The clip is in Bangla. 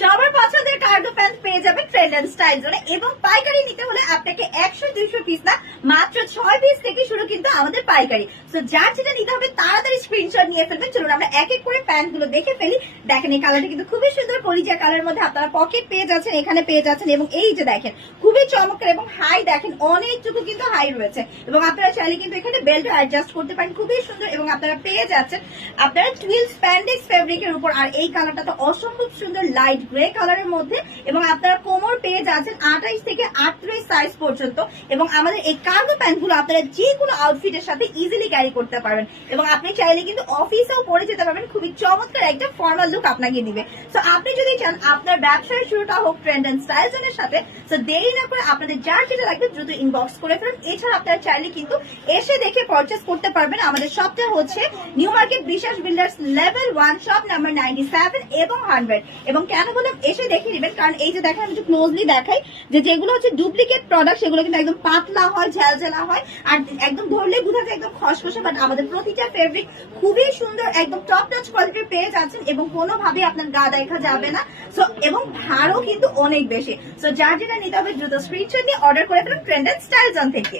সবার পছন্দের কার্গো প্যান্ট পেয়ে যাবে ট্রেন্ড এন্ড স্টাইল জোনে এবং পাইকারি নিতে হলে আপনাকে 100-200 পিস না মাত্র 6 পিস থেকে শুরু কিন্তু আমাদের পাইকারি। সো যার যেটা নিতে হবে তাড়াতাড়ি স্ক্রিনশট নিয়ে ফেলবেন। চলুন আমরা এক এক করে প্যান্ট গুলো দেখে ফেলি। দেখেন এই কালারটা কিন্তু খুবই সুন্দর কলিজা কালারের মধ্যে আপনারা পকেট পেয়ে যাচ্ছেন, এখানে পেয়ে যাচ্ছেন এবং এই যে দেখেন খুবই চমৎকার এবং হাই, দেখেন অনেকটুকু কিন্তু হাই রয়েছে এবং আপনারা চাইলে কিন্তু এখানে বেল্ট অ্যাডজাস্ট করতে পারেন, খুবই সুন্দর। এবং আপনারা পেয়ে যাচ্ছেন আপনারা টুইল স্প্যান্ডেক্স ফেব্রিকের উপর, আর এই কালারটা তো অসম্ভব সুন্দর লাইট গ্রে কালারের মধ্যে এবং আপনারা কোমর পেয়ে যাচ্ছেন 28 থেকে 38 সাইজ পর্যন্ত। এবং আমাদের এই কার্গো প্যান্ট গুলো আপনারা যে কোনো আউটফিটের সাথে ইজিলি ক্যারি করতে পারবেন এবং আপনি চাইলে কিন্তু অফিসেও পরে যেতে পারবেন, খুবই চমৎকার একটা ফর্মাল লুক আপনাকে দিবে। সো আপনি যদি চান আপনার ব্যবসার শুরুটা হোক ট্রেন্ড এন্ড স্টাইল জোনের সাথে, সো দেরি না করে আপনাদের যার যেটা লাগবে দ্রুত ইনবক্স করে ফেলুন। এছাড়া আপনারা চাইলে কিন্তু এসে দেখে পারচেস করতে পারবেন। আমাদের শপটা হচ্ছে নিউ মার্কেট বিশ্বাস বিল্ডার্স লেভেল 1 শপ নাম্বার 97 এবং 100। এবং কেন বললাম এসে দেখে নেবেন, কারণ এই যে দেখেন আমি একটু ক্লোজলি দেখাই যে যেগুলো হচ্ছে ডুপ্লিকেট প্রোডাক্ট সেগুলো কিন্তু একদম পাতলা হয়, ঝালঝালা হয়, আর একদম ধরলে বোঝা যায় একদম খসখসে। বাট আমাদের প্রতিটা ফেব্রিক খুবই সুন্দর, একদম টপ টাচ কোয়ালিটির পেয়ে যাচ্ছেন এবং কোনোভাবেই আপনার গা দেখা যাবে না। সো এবং ভারও কিন্তু অনেক বেশি। সো যার যেটা নিতে হবে দ্রুত স্ক্রিনশট নিয়ে অর্ডার করে ফেলুন ট্রেন্ড এন্ড স্টাইল জোন থেকে।